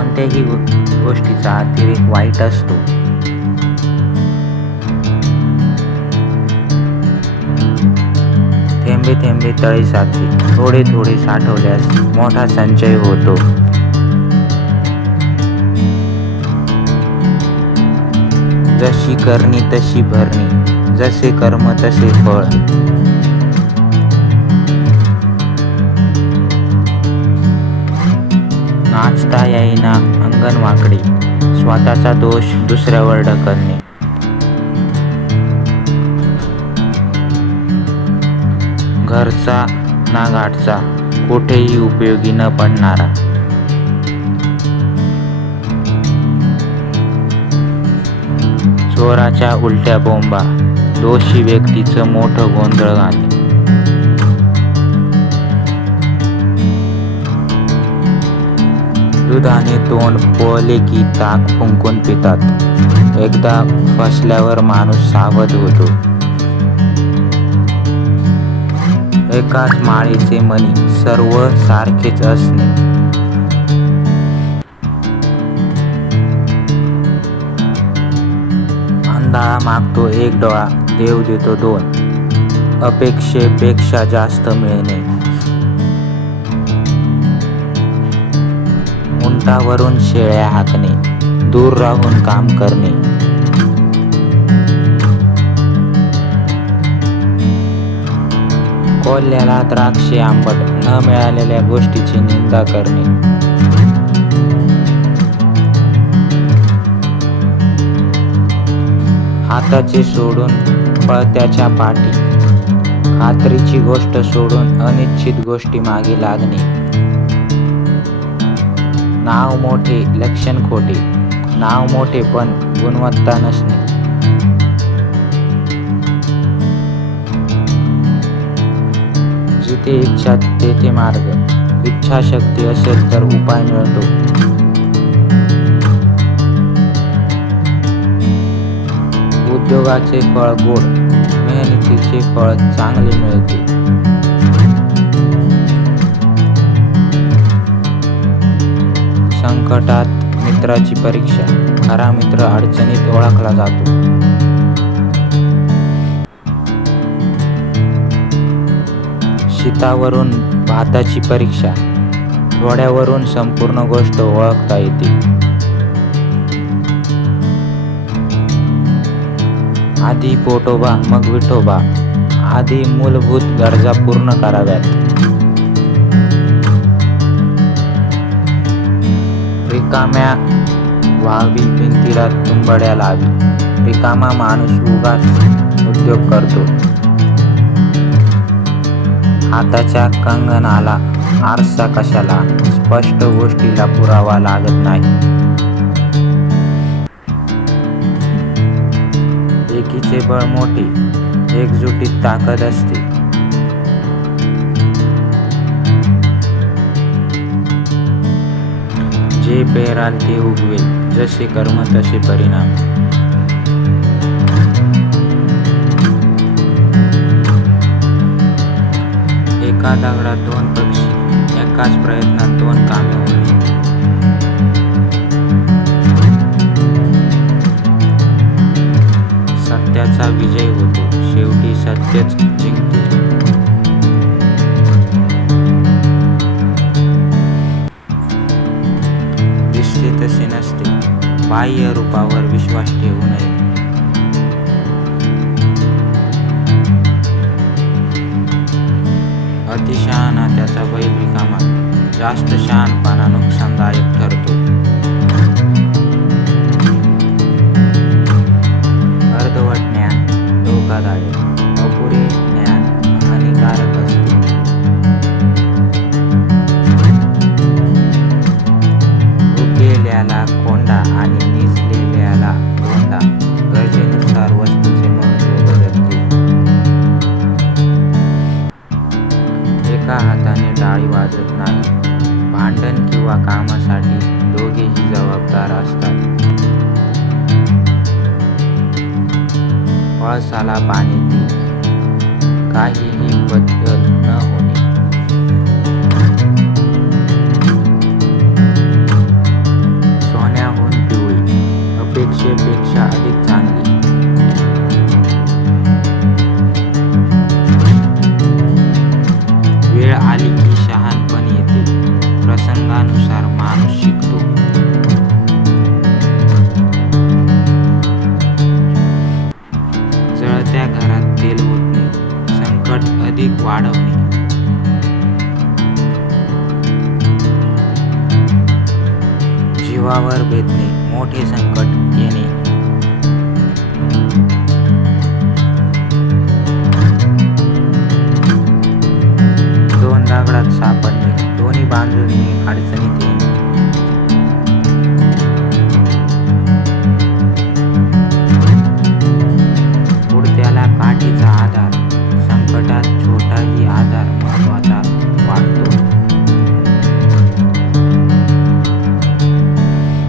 कोणत्याही गोष्टीचा अतिरेक वाईट असतो. थेंबे थेंबे तळे साचे, थोडे थोडे साठवल्यास मोठा संचय होतो. जशी करणी तशी भरणी, जसे कर्म तसे फळ. नाचता येईना अंगण वाकडे, स्वतःचा दोष दुसऱ्यावर ढकलणे. घरचा ना घाटचा, कुठेही उपयोगी न पडणारा. चोराच्या उलट्या बोंबा, दोषी व्यक्तीचं मोठं गोंधळ घालणे. दुधाने तोंड पोळले की ताक फुंकून पितात. एकदा फसल्यावर माणूस सावध होतो. एकाच माळेचे मणी, सर्व सारखेच असणे. आंधळा मागतो एक डोळा, देव देतो दोन. अपेक्षेपेक्षा जास्त मिळणे. उंटावरून शेळ्या हाकणे, दूर राहून काम करणे. कोल्ह्याला द्राक्षे आंबट, न मिळालेल्या गोष्टीची निंदा करणे. हाताचे सोडून पळत्याच्या पाठी, खात्रीची गोष्ट सोडून अनिश्चित गोष्टी मागे लागणे. नाव मोठे लक्षण खोटे, नाव मोठे पण गुणवत्ता नसणे. जिथे इच्छा तेथे मार्ग, इच्छाशक्ती असेल तर उपाय मिळतो. उद्योगाचे फळ गोड, मेहनतीचे फळ चांगले मिळते. संकटात मित्राची परीक्षा, खरा मित्र अडचणीत ओळखला जातो. शीतावरून भाताची परीक्षा, थोड्यावरून संपूर्ण गोष्ट ओळखता येते. आधी पोटोबा मग विठोबा, आधी मूलभूत गरजा पूर्ण कराव्यात. रिकाम्या व्हावी भिंतीला तुंबड्या लावी, रिकामा माणूस उगाच उद्योग करतो. हाताच्या कंगनाला आरसा कशाला, स्पष्ट गोष्टीला पुरावा लागत नाही. एकीचे बळ मोठे, एकजुटीत ताकद असते. जे पेराल ते उगवेल, जसे कर्म तसे परिणाम. एका दगडात दोन पक्षी, एकाच प्रयत्नात दोन कामे होणे. सत्याचा विजय होतो, शेवटी सत्यच जिंकते. दिसते तसे नसते, बाह्य रूपावर विश्वास ठेवू नये. अतिशहाणा त्याचा बैल रिकामा, जास्त शहाणपणा नुकसानदायक ठरतो. अर्धवट ज्ञान धोकादायक, अपुरे ज्ञान हानिकारक असते. उकेल्याला कोंडा आणि निजलेल्याला गोंडा, गरजेनुसार वस्तूचे महत्त्व बदलते. एका हाताने टाळी वाजत नाही, भांडण किंवा कामासाठी दोघेही जबाबदार असतात. पळसाला पाणी दे, काहीही बदल न होणे. अधिक वाढवणे. जीवावर बेतणे, मोठे संकट येणे. दोन दगडात सापडणे, दोन्ही बाजूंनी अडचणीत येणे. बुडत्याला काठीचा आधार, संकटात छोटाही आधार महत्वाचा वाटतो.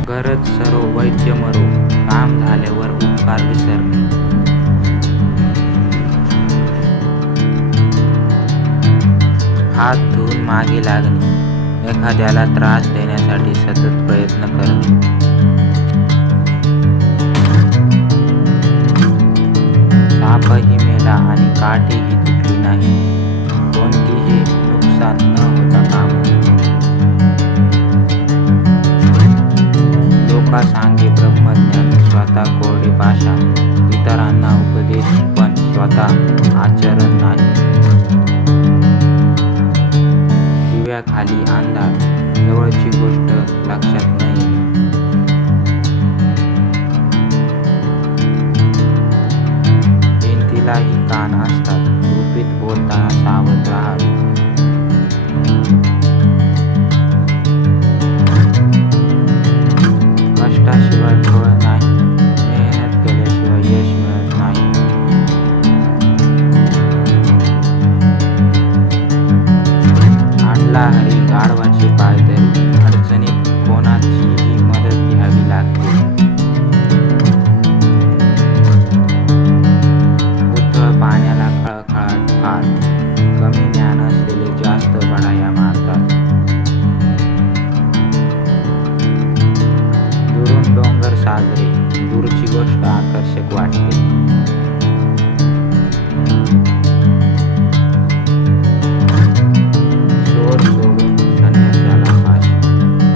गरज सरो वैद्य मरो, काम झाल्यावर उपकार विसरणे. हात धुवून मागे लागणे, एखाद्याला त्रास देण्यासाठी सतत प्रयत्न करणे. सापही मेला आणि काठीही तुटली नाही, कोणतीही नुकसान न होता कामा. लोका सांगे ब्रह्मज्ञान, स्वतः कोरडे पाषाण. इतरांना उपदेश पण स्वतः आचरण नाही. दिव्याखाली अंधार, जवळची गोष्ट लक्षात नाही. भिंतीलाही कान असतात, गुपित बोलताना सावध राहावे. कष्टाशिवाय फळ नाही, मेहनत केल्याशिवाय यश मिळत नाही. आणला हरी गाढवाचे पाय धरी, अडचणीत कोणाचीही मदत घ्यावी लागते. उथळ पाण्याला खळखळाट फार, कमी ज्ञान असलेले जास्त बढाया मारतात. दुरून डोंगर साजरे, दूरची गोष्ट आकर्षक वाटते. चोर सोडून संन्यासाला फाशी,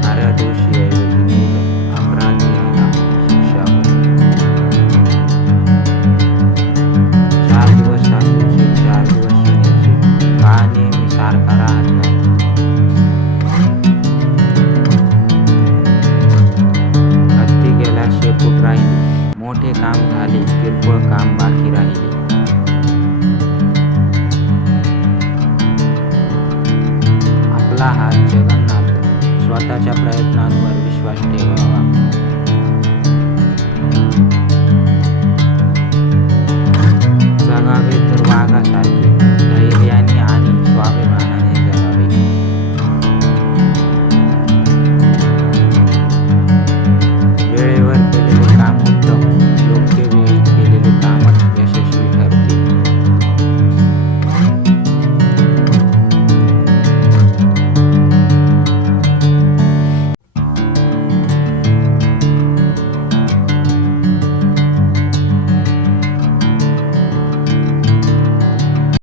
खऱ्या दोषीऐवजी निर्दोष अपराधियाला शिक्षा होते. 4 दिवस सासूचे 4 दिवस सुनेचे, काळ नेहमी सारखा राहत नाही. हत्ती गेला शेपूट राहिली, मोठे काम झाले किरकोळ काम बाकी राहिले. आपला हात जगन्नाथ, स्वतःच्या प्रयत्नांवर विश्वास ठेवावा.